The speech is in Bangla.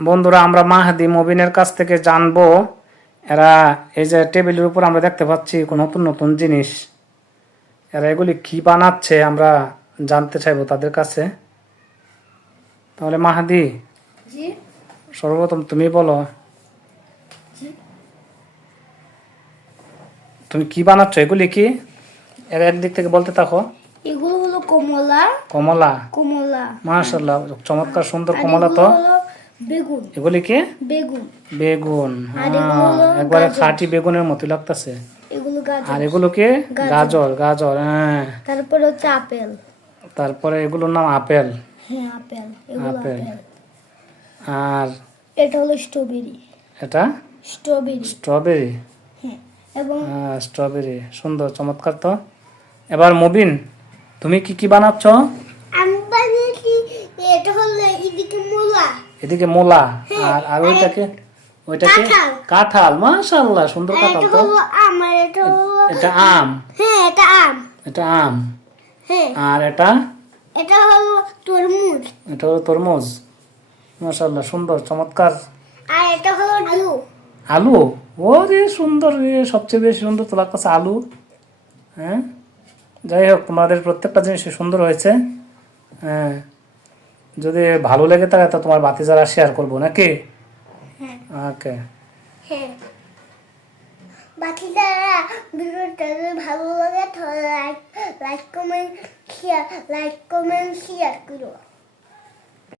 বন্ধুরা, আমরা মাহাদি মবিনের কাছ থেকে জানবো এরা এই যে টেবিলের উপর আমরা দেখতে পাচ্ছি নতুন নতুন জিনিস, এরা এগুলি কি বানাচ্ছে আমরা জানতে চাইবো তাদের কাছে। তাহলে মাহাদি, জি সর্বপ্রথম তুমি বলো, তুমি কি বানাচ্ছ? এগুলি কি? এর একদিক থেকে বলতে থাকো। এগুলো হলো কমলা। কমলা? কমলা, মাশাআল্লাহ, চমৎকার সুন্দর আর কমলা। এগুলো তো হলো বেগুন। এগুলি কি? বেগুন। বেগুন। আর এগুলো হলো একবারে গাজর। খাঁটি বেগুনের মতো লাগতেছে। এগুলো গাজর। আর এগুলো কি? গাজর। গাজর, হ্যাঁ। তারপরে হচ্ছে আপেল। তারপরে এগুলোর নাম আপেল। হ্যাঁ, আপেল। এগুলো আপেল। আপেল। আর এটা হলো স্ট্রবেরি। এটা স্ট্রবেরি। স্ট্রবেরি। হ্যাঁ, এবং স্ট্রবেরি, সুন্দর, চমৎকার। তো এবার মবিন, তুমি কি কি বানাচ্ছ? আমি বানিয়েছি, এটা হলো এদিকে মূলা। এদিকে মূলা। হ্যাঁ, আর আর ওইটাকে? ওইটাকে কাঁঠাল। কাঁঠাল। মাশাআল্লাহ, সুন্দর আর কাঁঠাল। এটা তো হলো আম, আর এটা হলো এটা আম। হ্যাঁ, এটা আম। এটা আম। হ্যাঁ, আর এটা? এটা হলো তরমুজ। এটা হলো তরমুজ। মাশাআল্লাহ, সুন্দর, চমৎকার। আর এটা হলো আলু। আলু? ওরে সুন্দর, সবচেয়ে বেশি সুন্দর তো লাগতেছে আলু। হ্যাঁ, যাই হোক, তোমাদের প্রত্যেকটা জিনিস সুন্দর হয়েছে। হ্যাঁ, যদি ভালো লেগে থাকে তো তোমার ভাতিজারা শেয়ার করবো নাকি? হ্যাঁ। ওকে। হ্যাঁ, বাকিরা ভিডিওটা যদি ভালো লাগে তাহলে লাইক কমেন্ট শেয়ার করো।